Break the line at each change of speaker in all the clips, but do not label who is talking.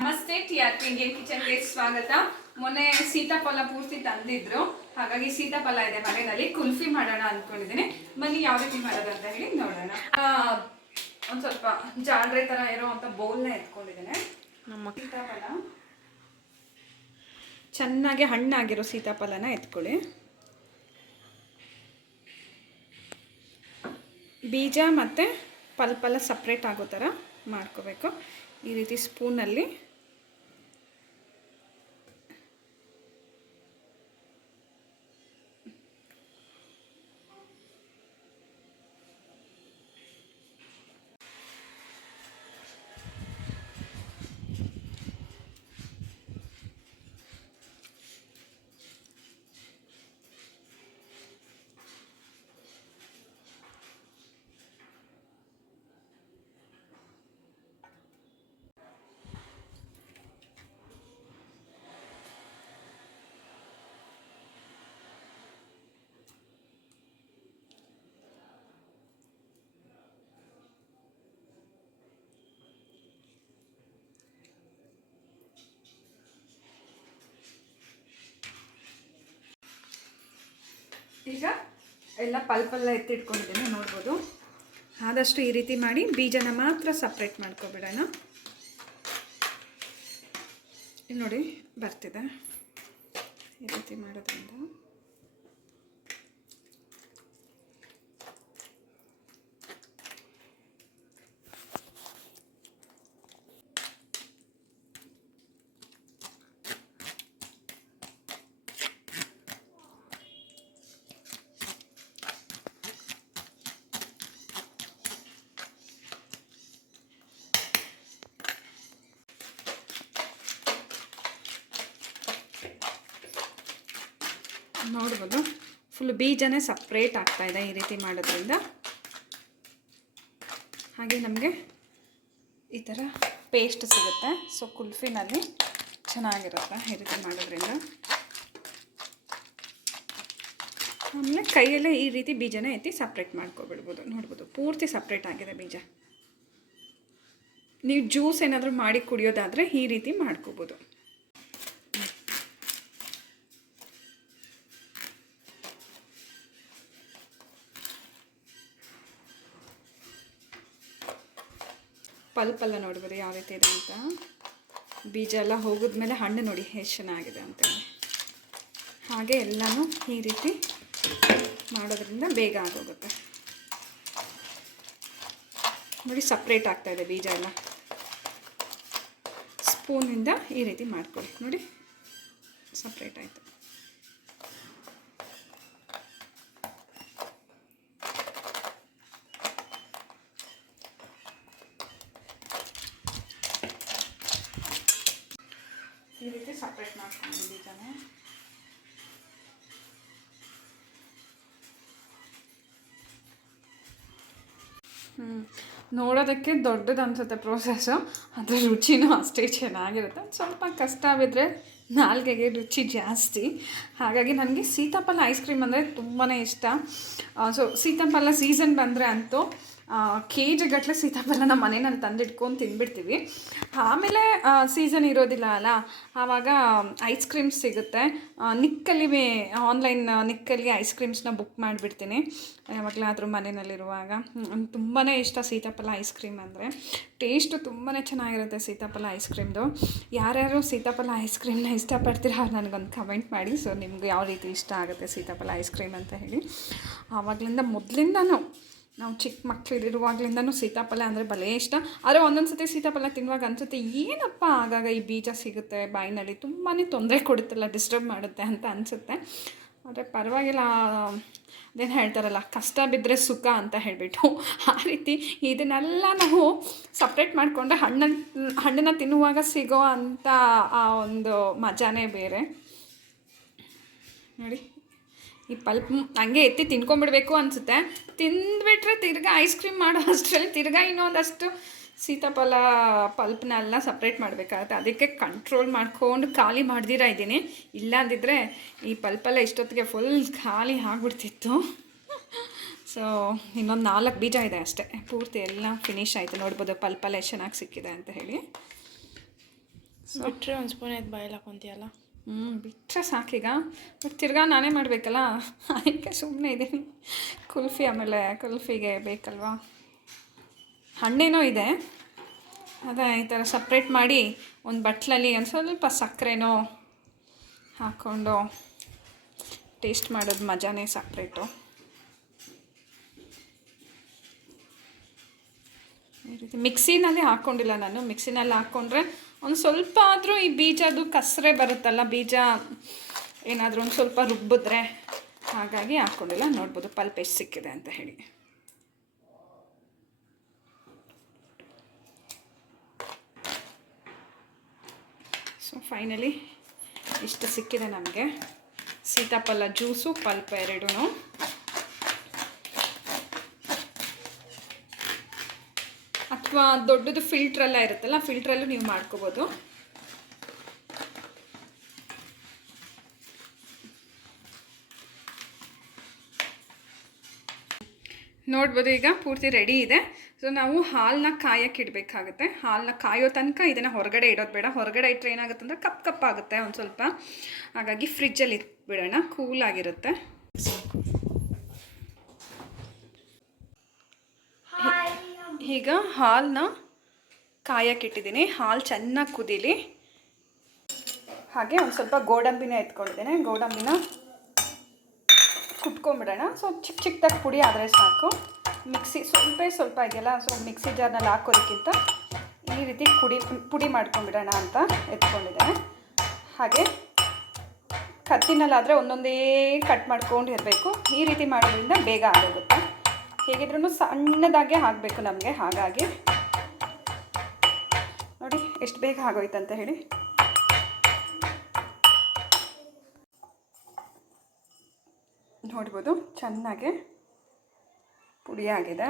ನಮಸ್ತೆ T R P Indian ಕಿಚನ್ಗೆ ಸ್ವಾಗತ. ಮೊನ್ನೆ ಸೀತಾಫಲ ಪೂರ್ತಿ ತಂದಿದ್ರು. ಹಾಗಾಗಿ ಸೀತಾಫಲ ಇದೆ ಮನೆಯಲ್ಲಿ. ಕುಲ್ಫಿ ಮಾಡೋಣ ಅನ್ಕೊಂಡಿದ್ದೀನಿ. ಬನ್ನಿ ಯಾವ ರೀತಿ ಮಾಡೋದು ಅಂತ ಹೇಳಿ ನೋಡೋಣ. ಒಂದ್ ಸ್ವಲ್ಪ ಜಾಂಡ್ರೆ ತರ ಇರುವಂತ ಬೌಲ್ನ ಎತ್ಕೊಂಡಿದ್ದೇನೆ.
ನಮ್ಮ
ಸೀತಾಫಲ. ಚೆನ್ನಾಗಿ ಹಣ್ಣಾಗಿರೋ ಸೀತಾಫಲನ ಎತ್ಕೊಳ್ಳಿ. ಬೀಜ ಮತ್ತೆ ಪಲ್ಪಲ್ಲ ಸಪ್ರೇಟ್ ಆಗೋ ಥರ ಮಾಡ್ಕೋಬೇಕು. ಈ ರೀತಿ ಸ್ಪೂನಲ್ಲಿ ಈಗ ಎಲ್ಲ ಪಲ್ಪೆಲ್ಲ ಎತ್ತಿಟ್ಕೊಂಡಿದ್ದೀನಿ, ನೋಡ್ಬೋದು. ಆದಷ್ಟು ಈ ರೀತಿ ಮಾಡಿ ಬೀಜನ ಮಾತ್ರ ಸಪ್ರೇಟ್ ಮಾಡ್ಕೊಬಿಡೋಣ. ನೋಡಿ ಬರ್ತಿದೆ. ಈ ರೀತಿ ಮಾಡೋದ್ರಿಂದ ನೋಡ್ಬೋದು ಫುಲ್ ಬೀಜನೇ ಸಪ್ರೇಟ್ ಆಗ್ತಾ ಇದೆ ಈ ರೀತಿ ಮಾಡೋದ್ರಿಂದ. ಹಾಗೆ ನಮಗೆ ಈ ಥರ ಪೇಸ್ಟ್ ಸಿಗುತ್ತೆ. ಸೊ ಕುಲ್ಫಿನಲ್ಲಿ ಚೆನ್ನಾಗಿರುತ್ತೆ ಈ ರೀತಿ ಮಾಡೋದ್ರಿಂದ. ಆಮೇಲೆ ಕೈಯಲ್ಲೇ ಈ ರೀತಿ ಬೀಜನ ಎತ್ತಿ ಸಪ್ರೇಟ್ ಮಾಡ್ಕೊಬಿಡ್ಬೋದು. ನೋಡ್ಬೋದು, ಪೂರ್ತಿ ಸಪ್ರೇಟ್ ಆಗಿದೆ ಬೀಜ. ನೀವು ಜ್ಯೂಸ್ ಏನಾದರೂ ಮಾಡಿ ಕುಡಿಯೋದಾದರೆ ಈ ರೀತಿ ಮಾಡ್ಕೋಬೋದು. ಪಲ್ಪೆಲ್ಲ ನೋಡ್ಬೋದು ಯಾವ ರೀತಿ ಇದೆ ಅಂತ. ಬೀಜ ಎಲ್ಲ ಹೋಗಿದ್ಮೇಲೆ ಹಣ್ಣು ನೋಡಿ ಎಷ್ಟು ಚೆನ್ನಾಗಿದೆ ಅಂತೇಳಿ. ಹಾಗೆ ಎಲ್ಲನೂ ಈ ರೀತಿ ಮಾಡೋದ್ರಿಂದ ಬೇಗ ಆಗೋಗುತ್ತೆ. ನೋಡಿ ಸಪ್ರೇಟ್ ಆಗ್ತಾ ಇದೆ ಬೀಜ ಎಲ್ಲ. ಸ್ಪೂನಿಂದ ಈ ರೀತಿ ಮಾಡ್ಕೊಳ್ಳಿ. ನೋಡಿ ಸಪ್ರೇಟ್ ಆಯಿತು ಈ ರೀತಿ ಸಪ್ರೇಟ್ ಮಾಡ್ಕೊಂಡು ಬೀಜನ ಹ್ಞೂ ನೋಡೋದಕ್ಕೆ ದೊಡ್ಡದು ಅನ್ಸುತ್ತೆ ಪ್ರೊಸೆಸ್ಸು ಅದರ ರುಚಿನೂ ಅಷ್ಟೇ ಚೆನ್ನಾಗಿರುತ್ತೆ. ಸ್ವಲ್ಪ ಕಷ್ಟ ಬಿದ್ದರೆ ನಾಲ್ಗೆಗೆ ರುಚಿ ಜಾಸ್ತಿ. ಹಾಗಾಗಿ ನನಗೆ ಸೀತಾಫಲ ಐಸ್ ಕ್ರೀಮ್ ಅಂದರೆ ತುಂಬಾ ಇಷ್ಟ. ಸೊ ಸೀತಾಫಲ ಸೀಸನ್ ಬಂದರೆ ಅಂತೂ ಕೆ ಜಿ ಗಟ್ಟಲೆ ಸೀತಾಫಲ ನಮ್ಮ ಮನೆಯಲ್ಲಿ ತಂದಿಟ್ಕೊಂಡು ತಿಂದ್ಬಿಡ್ತೀವಿ ಆಮೇಲೆ ಸೀಸನ್ ಇರೋದಿಲ್ಲ ಅಲ್ಲ? ಆವಾಗ ಐಸ್ ಕ್ರೀಮ್ಸ್ ಸಿಗುತ್ತೆ. ನಿಕ್ಕಲ್ಲಿ ಆನ್ಲೈನ್ ನಿಕ್ಕಲ್ಲಿ ಐಸ್ ಕ್ರೀಮ್ಸ್ನ ಬುಕ್ ಮಾಡಿಬಿಡ್ತೀನಿ. ಯಾವಾಗಲಾದರೂ ಮನೆಯಲ್ಲಿರುವಾಗ. ತುಂಬಾ ಇಷ್ಟ ಸೀತಾಫಲ ಐಸ್ ಕ್ರೀಮ್ ಅಂದರೆ. ಟೇಸ್ಟು ತುಂಬಾ ಚೆನ್ನಾಗಿರುತ್ತೆ ಸೀತಾಫಲ ಐಸ್ ಕ್ರೀಮ್ದು ಯಾರ್ಯಾರು ಸೀತಾಫಲ ಐಸ್ ಕ್ರೀಮ್ನ ಇಷ್ಟಪಡ್ತೀರಾ ಅವ್ರು ನನಗೊಂದು ಕಮೆಂಟ್ ಮಾಡಿ. ಸೊ ನಿಮ್ಗೆ ಯಾವ ರೀತಿ ಇಷ್ಟ ಆಗುತ್ತೆ ಸೀತಾಫಲ ಐಸ್ ಕ್ರೀಮ್ ಅಂತ ಹೇಳಿ. ಆವಾಗಲಿಂದ ಮೊದಲಿಂದನೂ ನಾವು ಚಿಕ್ಕ ಮಕ್ಕಳು ಇರುವಾಗಲಿಂದನೂ ಸೀತಾಫಲ ಅಂದರೆ ಭಲೇ ಇಷ್ಟ. ಆದರೆ ಒಂದೊಂದು ಸತಿ ಸೀತಾಫಲ ತಿನ್ನುವಾಗ ಅನಿಸುತ್ತೆ, ಏನಪ್ಪ ಆಗಾಗ ಈ ಬೀಜ ಸಿಗುತ್ತೆ ಬಾಯಿನಲ್ಲಿ? ತುಂಬಾ ತೊಂದರೆ ಕೊಡುತ್ತಲ್ಲ ಡಿಸ್ಟರ್ಬ್ ಮಾಡುತ್ತೆ ಅಂತ ಅನಿಸುತ್ತೆ. ಆದರೆ ಪರವಾಗಿಲ್ಲ, ಅದೇನು ಹೇಳ್ತಾರಲ್ಲ, ಕಷ್ಟ ಬಿದ್ದರೆ ಸುಖ ಅಂತ ಹೇಳಿಬಿಟ್ಟು. ಆ ರೀತಿ ಇದನ್ನೆಲ್ಲ ನಾವು ಸಪ್ರೇಟ್ ಮಾಡಿಕೊಂಡ್ರೆ ಹಣ್ಣನ್ನು ಹಣ್ಣನ್ನು ತಿನ್ನುವಾಗ ಸಿಗೋ ಅಂಥ ಆ ಒಂದು ಮಜಾನೇ ಬೇರೆ. ನೋಡಿ. ಈ ಪಲ್ಪ್ ಹಂಗೆ ಎತ್ತಿ ತಿನ್ಕೊಂಬಿಡ್ಬೇಕು ಅನಿಸುತ್ತೆ. ತಿಂದ್ಬಿಟ್ರೆ ತಿರ್ಗಾ ಐಸ್ ಕ್ರೀಮ್ ಮಾಡೋ ಅಷ್ಟರಲ್ಲಿ ತಿರ್ಗಾ ಇನ್ನೊಂದಷ್ಟು ಸೀತಾಫಲ ಪಲ್ಪ್ನೆಲ್ಲ ಸಪ್ರೇಟ್ ಮಾಡಬೇಕಾಗುತ್ತೆ. ಅದಕ್ಕೆ ಕಂಟ್ರೋಲ್ ಮಾಡ್ಕೊಂಡು ಖಾಲಿ ಮಾಡ್ದಿರ ಇದ್ದೀನಿ. ಇಲ್ಲಾಂದಿದ್ರೆ ಈ ಪಲ್ಪೆಲ್ಲ ಇಷ್ಟೊತ್ತಿಗೆ ಫುಲ್ ಖಾಲಿ ಆಗಿಬಿಡ್ತಿತ್ತು. ಸೊ ಇನ್ನೊಂದು ನಾಲ್ಕು ಬೀಜ ಇದೆ ಅಷ್ಟೇ. ಪೂರ್ತಿ ಎಲ್ಲ ಫಿನಿಶ್ ಆಯಿತು. ನೋಡ್ಬೋದು ಪಲ್ಪೆಲ್ಲ ಎಷ್ಟು ಚೆನ್ನಾಗಿ ಸಿಕ್ಕಿದೆ ಅಂತ ಹೇಳಿ.
ಬಿಟ್ಟರೆ ಒಂದು ಸ್ಪೂನ್ ಎದ್ದು ಬಾಯಲ್ಲಿ ಹಾಕೊಂತೀಯಲ್ಲ?
ಹ್ಞೂ ಬಿಟ್ಟರೆ ಸಾಕೀಗ. ಬಟ್ ತಿರ್ಗಾ ನಾನೇ ಮಾಡಬೇಕಲ್ಲ? ಅದಕ್ಕೆ ಸುಮ್ಮನೆ ಇದ್ದೀನಿ. ಕುಲ್ಫಿ ಆಮೇಲೆ ಕುಲ್ಫಿಗೆ ಬೇಕಲ್ವಾ? ಹಣ್ಣೇನೋ ಇದೆ. ಅದೇ ಈ ಥರ ಸಪ್ರೇಟ್ ಮಾಡಿ ಒಂದು ಬಟ್ಲಲ್ಲಿ ಒಂದು ಸ್ವಲ್ಪ ಸಕ್ಕರೆನೋ ಹಾಕ್ಕೊಂಡು ಟೇಸ್ಟ್ ಮಾಡೋದು ಮಜಾನೇ ಸಪ್ರೇಟು ಈ ರೀತಿ ಮಿಕ್ಸಿನಲ್ಲಿ ಹಾಕ್ಕೊಂಡಿಲ್ಲ ನಾನು. ಮಿಕ್ಸಿನಲ್ಲಿ ಹಾಕ್ಕೊಂಡ್ರೆ ಒಂದು ಸ್ವಲ್ಪ ಆದರೂ ಈ ಬೀಜದ್ದು ಕಸರೆ ಬರುತ್ತಲ್ಲ, ಬೀಜ ಏನಾದರೂ ಒಂದು ಸ್ವಲ್ಪ ರುಬ್ಬಿದ್ರೆ ಹಾಗಾಗಿ ಹಾಕ್ಕೊಂಡಿಲ್ಲ ನೋಡ್ಬೋದು ಪಲ್ಪ್ ಎಷ್ಟು ಸಿಕ್ಕಿದೆ ಅಂತ ಹೇಳಿ. ಸೊ ಫೈನಲಿ ಇಷ್ಟು ಸಿಕ್ಕಿದೆ ನಮಗೆ. ಸೀತಾಫಲ ಜ್ಯೂಸು, ಪಲ್ಪ್ ಎರಡೂ ಅಥವಾ ದೊಡ್ಡದು ಫಿಲ್ಟ್ರೆಲ್ಲ ಇರುತ್ತಲ್ಲ ಫಿಲ್ಟ್ರಲ್ಲೂ ನೀವು ಮಾಡ್ಕೋಬೋದು. ನೋಡ್ಬೋದು, ಈಗ ಪೂರ್ತಿ ರೆಡಿ ಇದೆ. ಸೊ ನಾವು ಹಾಲನ್ನ ಕಾಯಕ್ಕೆ ಇಡಬೇಕಾಗುತ್ತೆ. ಹಾಲನ್ನ ಕಾಯೋ ತನಕ ಇದನ್ನು ಹೊರಗಡೆ ಇಡೋದು ಬೇಡ. ಹೊರಗಡೆ ಇಟ್ಟರೆ ಏನಾಗುತ್ತೆ ಅಂದರೆ ಕಪ್ ಕಪ್ಪಾಗುತ್ತೆ ಒಂದು ಸ್ವಲ್ಪ. ಹಾಗಾಗಿ ಫ್ರಿಜ್ಜಲ್ಲಿ ಇಟ್ಬಿಡೋಣ. ಕೂಲಾಗಿರುತ್ತೆ ಈಗ ಹಾಲನ್ನ ಕಾಯಕ್ಕಿಟ್ಟಿದ್ದೀನಿ ಹಾಲು ಚೆನ್ನಾಗಿ ಕುದೀಲಿ. ಹಾಗೆ ಒಂದು ಸ್ವಲ್ಪ ಗೋಡಂಬಿನ ಎತ್ಕೊಂಡಿದ್ದೇನೆ. ಗೋಡಂಬಿನ ಕುಟ್ಕೊಂಬಿಡೋಣ ಸೊ ಚಿಕ್ಕ ಚಿಕ್ಕದಾಗಿ ಪುಡಿ ಆದರೆ ಸಾಕು. ಮಿಕ್ಸಿ ಸ್ವಲ್ಪ ಸ್ವಲ್ಪ ಇದೆಯಲ್ಲ ಸೊ ಮಿಕ್ಸಿ ಜಾರ್ನಲ್ಲಿ ಹಾಕೋದಕ್ಕಿಂತ ಈ ರೀತಿ ಪುಡಿ ಪುಡಿ ಮಾಡ್ಕೊಂಡ್ಬಿಡೋಣ ಅಂತ ಎತ್ಕೊಂಡಿದ್ದೇನೆ ಹಾಗೆ ಕತ್ತಿನಲ್ಲಾದರೆ ಒಂದೊಂದೇ ಕಟ್ ಮಾಡ್ಕೊಂಡು ಇರಬೇಕು ಈ ರೀತಿ ಮಾಡೋದ್ರಿಂದ ಬೇಗ ಆಗೋಗುತ್ತೆ. ಹೇಗಿದ್ರೂ ಸಣ್ಣದಾಗೆ ಆಗಬೇಕು ನಮಗೆ ಹಾಗಾಗಿ. ನೋಡಿ ಎಷ್ಟು ಬೇಗ ಆಗೋಯ್ತು ಅಂತ ಹೇಳಿ. ನೋಡ್ಬೋದು ಚೆನ್ನಾಗೆ ಪುಡಿಯಾಗಿದೆ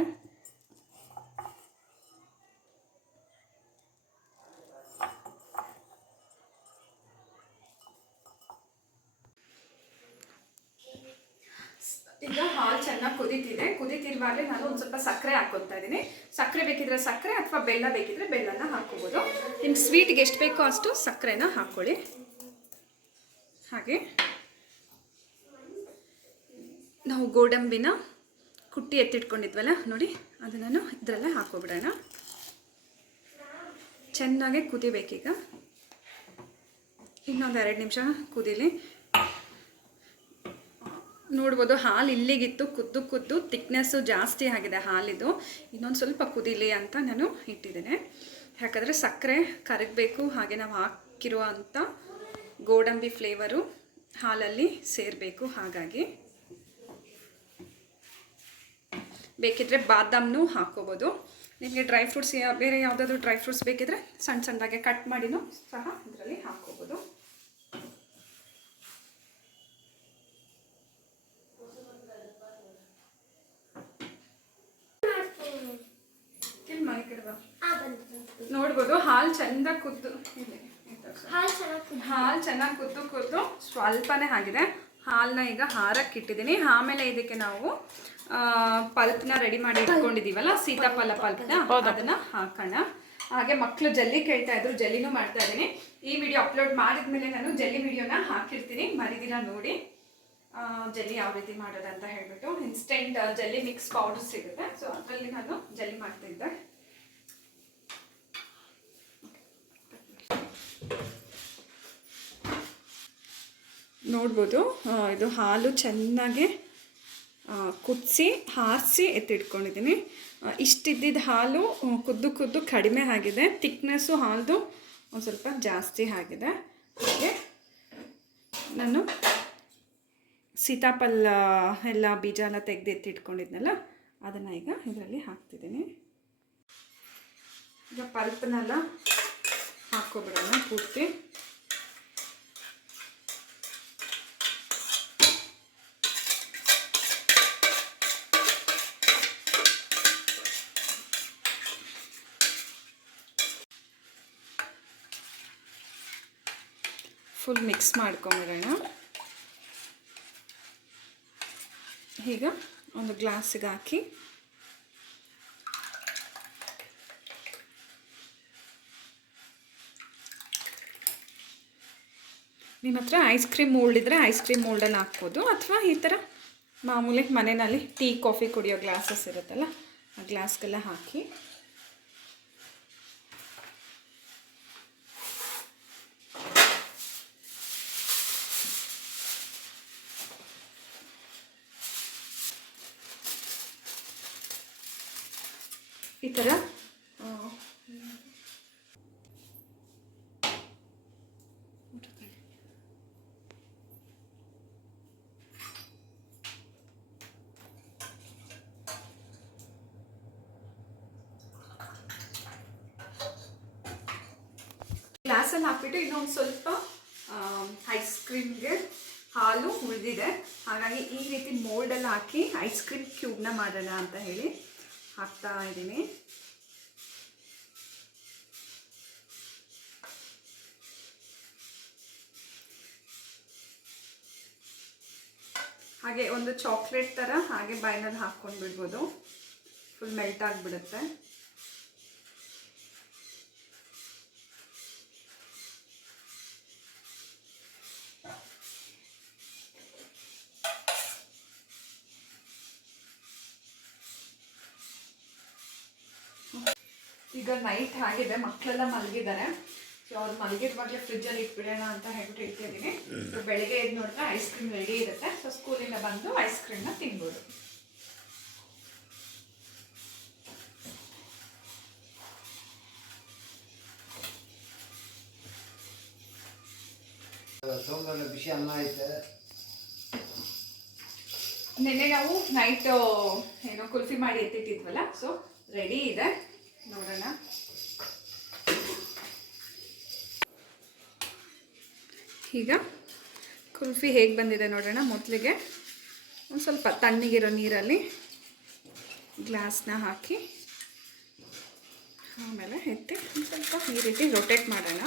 ಹಾಲು ಚೆನ್ನಾಗಿ ಕುದೀತಿದೆ. ಕುದೀತಿರುವಾಗಲೇ ನಾನು ಒಂದು ಸ್ವಲ್ಪ ಸಕ್ಕರೆ ಹಾಕೋತಾ ಇದ್ದೀನಿ. ಸಕ್ಕರೆ ಬೇಕಿದ್ರೆ ಸಕ್ಕರೆ ಅಥವಾ ಬೆಲ್ಲ ಬೇಕಿದ್ರೆ ಬೆಲ್ಲನ ಹಾಕ್ಕೋಬೋದು. ನಿಮ್ಗೆ ಸ್ವೀಟ್ಗೆ ಎಷ್ಟು ಬೇಕೋ ಅಷ್ಟು ಸಕ್ಕರೆನ ಹಾಕ್ಕೊಳ್ಳಿ. ಹಾಗೆ. ನಾವು ಗೋಡಂಬಿನ ಕುಟ್ಟಿ ಎತ್ತಿಟ್ಕೊಂಡಿದ್ವಲ್ಲ, ನೋಡಿ, ಅದನ್ನು ಇದರಲ್ಲೇ ಹಾಕೋಬಿಡೋಣ ಚೆನ್ನಾಗೆ ಕುದಿಬೇಕೀಗ. ಇನ್ನೊಂದು ಎರಡು ನಿಮಿಷ ಕುದೀಲಿ. ನೋಡ್ಬೋದು, ಹಾಲು ಇಲ್ಲಿಗಿತ್ತು, ಕುದ್ದು ಕುದ್ದು ತಿಕ್ನೆಸ್ಸು ಜಾಸ್ತಿ ಆಗಿದೆ ಹಾಲಿದು. ಇನ್ನೊಂದು ಸ್ವಲ್ಪ ಕುದಿಲಿ ಅಂತ ನಾನು ಇಟ್ಟಿದ್ದೇನೆ. ಯಾಕಂದರೆ ಸಕ್ಕರೆ ಕರಗಬೇಕು, ಹಾಗೆ ನಾವು ಹಾಕಿರೋ ಅಂಥ ಗೋಡಂಬಿ ಫ್ಲೇವರು ಹಾಲಲ್ಲಿ ಸೇರಬೇಕು ಹಾಗಾಗಿ. ಬೇಕಿದ್ರೆ ಬಾದಾಮು ಹಾಕೋಬೋದು ನಿಮಗೆ ಡ್ರೈ ಫ್ರೂಟ್ಸ್ ಬೇರೆ ಯಾವುದಾದ್ರೂ ಡ್ರೈ ಫ್ರೂಟ್ಸ್ ಬೇಕಿದ್ರೆ ಸಣ್ಣ ಸಣ್ಣದಾಗೆ ಕಟ್ ಮಾಡಿನೂ ಸಹ ಇದರಲ್ಲಿ ಹಾಕ್ಕೋಬೋದು ಇಲ್ಲಿ ಮನೆ ಕಡೆ ಬಾ. ನೋಡ್ಬೋದು ಹಾಲು ಚಂದ ಕುದ್ದು. ಹಾಲು ಚೆನ್ನಾಗಿ ಕುದ್ದು ಕುದ್ದು ಸ್ವಲ್ಪನೇ ಆಗಿದೆ. ಹಾಲನ್ನ ಈಗ ಹಾರಕ್ಕೆ ಇಟ್ಟಿದ್ದೀನಿ. ಆಮೇಲೆ ಇದಕ್ಕೆ ನಾವು ಪಲ್ಪ್ನ ರೆಡಿ ಮಾಡಿ ಇಟ್ಕೊಂಡಿದ್ದೀವಲ್ಲ ಸೀತಾಫಲ ಪಲ್ಪ್ನ ಅದನ್ನ ಹಾಕೋಣ. ಹಾಗೆ ಮಕ್ಕಳು ಜಲ್ಲಿ ಕೇಳ್ತಾ ಇದ್ರು ಜಲ್ಲಿನೂ ಮಾಡ್ತಾ ಇದ್ದೀನಿ. ಈ ವಿಡಿಯೋ ಅಪ್ಲೋಡ್ ಮಾಡಿದ್ಮೇಲೆ ನಾನು ಜಲ್ಲಿ ವಿಡಿಯೋನ ಹಾಕಿರ್ತೀನಿ. ಮರಿದಿರ ನೋಡಿ ಜಲ್ಲಿ ಯಾವ ರೀತಿ ಮಾಡೋದಂತ ಅಂತ ಹೇಳ್ಬಿಟ್ಟು ಇನ್ಸ್ಟೆಂಟ್ ಜಲ್ಲಿ ಮಿಕ್ಸ್ ಪೌಡರ್ ಸಿಗುತ್ತೆ. ಸೊ ಅದರಲ್ಲಿ ನಾನು ಜಲ್ಲಿ ಮಾಡ್ತಾ ಇದ್ದೆ. ನೋಡ್ಬೋದು. ಇದು ಹಾಲು ಚೆನ್ನಾಗಿ ಕುದಿಸಿ, ಹಾರಿಸಿ ಎತ್ತಿಟ್ಕೊಂಡಿದ್ದೀನಿ. ಇಷ್ಟಿದ್ದಿದ್ದ ಹಾಲು ಕುದ್ದು ಕುದ್ದು ಕಡಿಮೆ ಆಗಿದೆ. ತಿಕ್ನೆಸ್ಸು ಹಾಲ್ದು ಒಂದು ಸ್ವಲ್ಪ ಜಾಸ್ತಿ ಆಗಿದೆ. ಹಾಗೆ ನಾನು ಸೀತಾಫಲ ಎಲ್ಲ ಬೀಜ ಎಲ್ಲ ತೆಗೆದು ಎತ್ತಿಟ್ಕೊಂಡಿದ್ನಲ್ಲ, ಅದನ್ನು ಈಗ ಇದರಲ್ಲಿ ಹಾಕ್ತಿದ್ದೀನಿ. ಈಗ ಪಲ್ಪ್ನೆಲ್ಲ ಹಾಕ್ಕೊಬಿಡೋಣ ಪೂರ್ತಿ. ಫುಲ್ ಮಿಕ್ಸ್ ಮಾಡ್ಕೊಂಬಿಡೋಣ. ಈಗ ಒಂದು ಗ್ಲಾಸಿಗೆ ಹಾಕಿ ನಿಮ್ಮ ಹತ್ರ ಐಸ್ ಕ್ರೀಮ್ ಮೋಲ್ಡ್ ಇದ್ದರೆ ಐಸ್ ಕ್ರೀಮ್ ಮೋಲ್ಡಲ್ಲಿ ಹಾಕ್ಬೋದು. ಅಥವಾ ಈ ಥರ ಮಾಮೂಲಿ ಮನೆಯಲ್ಲಿ ಟೀ, ಕಾಫಿ ಕುಡಿಯೋ ಗ್ಲಾಸಸ್ ಇರುತ್ತಲ್ಲ, ಆ ಗ್ಲಾಸ್ಗೆಲ್ಲ ಹಾಕಿ. ಈ ಥರ ಆ, ಗ್ಲಾಸಲ್ಲಿ ಹಾಕ್ಬಿಟ್ಟು ಇನ್ನೊಂದು ಸ್ವಲ್ಪ ಐಸ್ ಕ್ರೀಮ್ಗೆ ಹಾಲು ಉಳಿದಿದೆ. ಹಾಗಾಗಿ ಈ ರೀತಿ ಮೋಲ್ಡಲ್ಲಿ ಹಾಕಿ ಐಸ್ ಕ್ರೀಮ್ ಕ್ಯೂಬ್ನ ಮಾಡೋಣ ಅಂತ ಹೇಳಿ ಹಾಕ್ತಾ ಇದ್ದೀನಿ. ಹಾಗೆ ಒಂದು ಚಾಕ್ಲೇಟ್ ಥರ ಹಾಗೆ ಬಾಯ್ನಲ್ಲಿ ಹಾಕ್ಕೊಂಡು ಬಿಡ್ಬೋದು ಫುಲ್ ಮೆಲ್ಟ್ ಆಗಿಬಿಡುತ್ತೆ. ಈಗ ನೈಟ್ ಆಗಿದೆ ಮಕ್ಕಳೆಲ್ಲ ಮಲಗಿದ್ದಾರೆ. ಸೊ ಅವ್ರು ಮಲಗಿರುವಾಗಲೇ ಫ್ರಿಜ್ಜಲ್ಲಿ ಇಟ್ಬಿಡೋಣ ಅಂತ ಹೇಳ್ಬಿಟ್ಟು ಇಟ್ಟಿದ್ದೀನಿ ಸೊ ಬೆಳಿಗ್ಗೆ ಎದ್ದು ನೋಡಿದ್ರೆ ಐಸ್ ಕ್ರೀಮ್ ರೆಡಿ ಇರುತ್ತೆ. ಸೊ ಸ್ಕೂಲಿಂದ ಬಂದು ಐಸ್ ಕ್ರೀಮ್ನ ತಿನ್ಬೋದು.
ಸೋಮವಾರ ಬಿಸಿ ಅನ್ನ ಐತೆ.
ನಿನ್ನೆ ನಾವು ನೈಟ್ ಏನೋ ಕುಲ್ಫಿ ಮಾಡಿ ಎತ್ತಿಟ್ಟಿದ್ವಲ್ಲ ಸೊ ರೆಡಿ ಇದೆ. ನೋಡೋಣ. ಈಗ ಕುಲ್ಫಿ ಹೇಗೆ ಬಂದಿದೆ ನೋಡೋಣ ಮೊದಲಿಗೆ. ಒಂದು ಸ್ವಲ್ಪ ತಣ್ಣಗಿರೋ ನೀರಲ್ಲಿ ಗ್ಲಾಸ್ನ ಹಾಕಿ ಆಮೇಲೆ ಎತ್ತಿ ಒಂದು ಸ್ವಲ್ಪ ಈ ರೀತಿ ರೊಟೇಟ್ ಮಾಡೋಣ.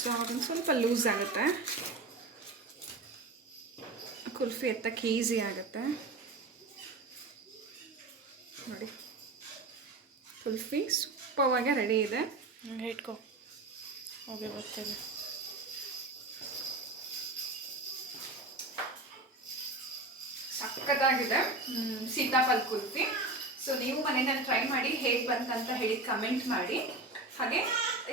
ಸೊ ಅದೊಂದು ಸ್ವಲ್ಪ ಲೂಸ್ ಆಗುತ್ತೆ. ಕುಲ್ಫಿ ಎತ್ತಕ್ಕೆ ಈಸಿ ಆಗುತ್ತೆ. ನೋಡಿ. ಕುಲ್ಫಿ ಸೂಪರ್ವಾಗಿ ರೆಡಿ ಇದೆ.
ಇಟ್ಕೋ. ಹೋಗಿ ಬರ್ತೇವೆ
ಸಕ್ಕತ್ತಾಗಿದೆ ಸೀತಾಫಲ್ ಕುಲ್ಫಿ. ಸೊ ನೀವು ಮನೆಯಲ್ಲಿ ಟ್ರೈ ಮಾಡಿ ಹೇಗೆ ಬಂತಂತ ಹೇಳಿ ಕಮೆಂಟ್ ಮಾಡಿ. ಹಾಗೆ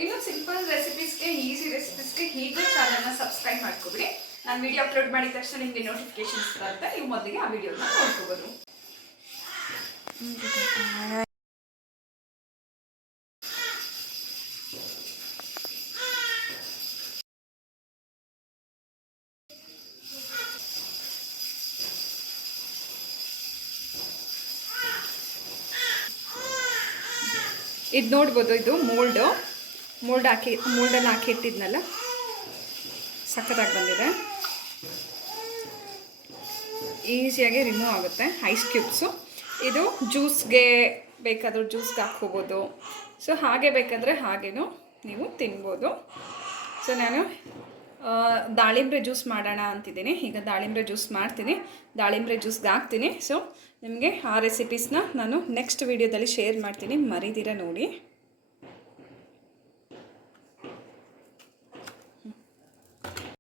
ಇನ್ನು ಸಿಂಪಲ್ ರೆಸಿಪೀಸ್ಗೆ ಈಸಿ ರೆಸಿಪೀಸ್ಗೆ ಹೀಗೆ ಚಾನಲ್ನ ಸಬ್ಸ್ಕ್ರೈಬ್ ಮಾಡ್ಕೊಬಿಡಿ. ನಾನು ವಿಡಿಯೋ ಅಪ್ಲೋಡ್ ಮಾಡಿದ ತಕ್ಷಣ ನಿಮಗೆ ನೋಟಿಫಿಕೇಶನ್ಸ್ ಬರುತ್ತೆ. ನೀವು ಮೊದಲಿಗೆ ಆ ವಿಡಿಯೋನ ನೋಡ್ಕೋಬೋದು. ಇದು ನೋಡ್ಬೋದು, ಇದು ಮೋಲ್ಡು ಮೋಲ್ಡ್ ಹಾಕಿ ಮೋಲ್ಡಲ್ಲಿ ಹಾಕಿ ಇಟ್ಟಿದ್ನಲ್ಲ? ಸಖತ್ತಾಗಿ ಬಂದಿದೆ. ಈಸಿಯಾಗಿ ರಿಮೂವ್ ಆಗುತ್ತೆ ಐಸ್ ಕ್ಯೂಬ್ಸು ಇದು ಜ್ಯೂಸ್ಗೆ ಬೇಕಾದರೂ ಜ್ಯೂಸ್ಗೆ ಹಾಕ್ಕೋಬೋದು. ಸೊ ಹಾಗೆ ಬೇಕಾದರೆ ಹಾಗೇನೂ ನೀವು ತಿನ್ಬೋದು. ಸೊ ನಾನು ದಾಳಿಂಬ್ರೆ ಜ್ಯೂಸ್ ಮಾಡೋಣ ಅಂತಿದ್ದೀನಿ. ಈಗ ದಾಳಿಂಬ್ರೆ ಜ್ಯೂಸ್ ಮಾಡ್ತೀನಿ. ದಾಳಿಂಬ್ರೆ ಜ್ಯೂಸ್ಗೆ ಹಾಕ್ತೀನಿ. ಸೊ ನಿಮಗೆ ಆ ರೆಸಿಪೀಸ್ನ ನಾನು ನೆಕ್ಸ್ಟ್ ವೀಡಿಯೋದಲ್ಲಿ ಶೇರ್ ಮಾಡ್ತೀನಿ. ಮರಿದಿರ ನೋಡಿ.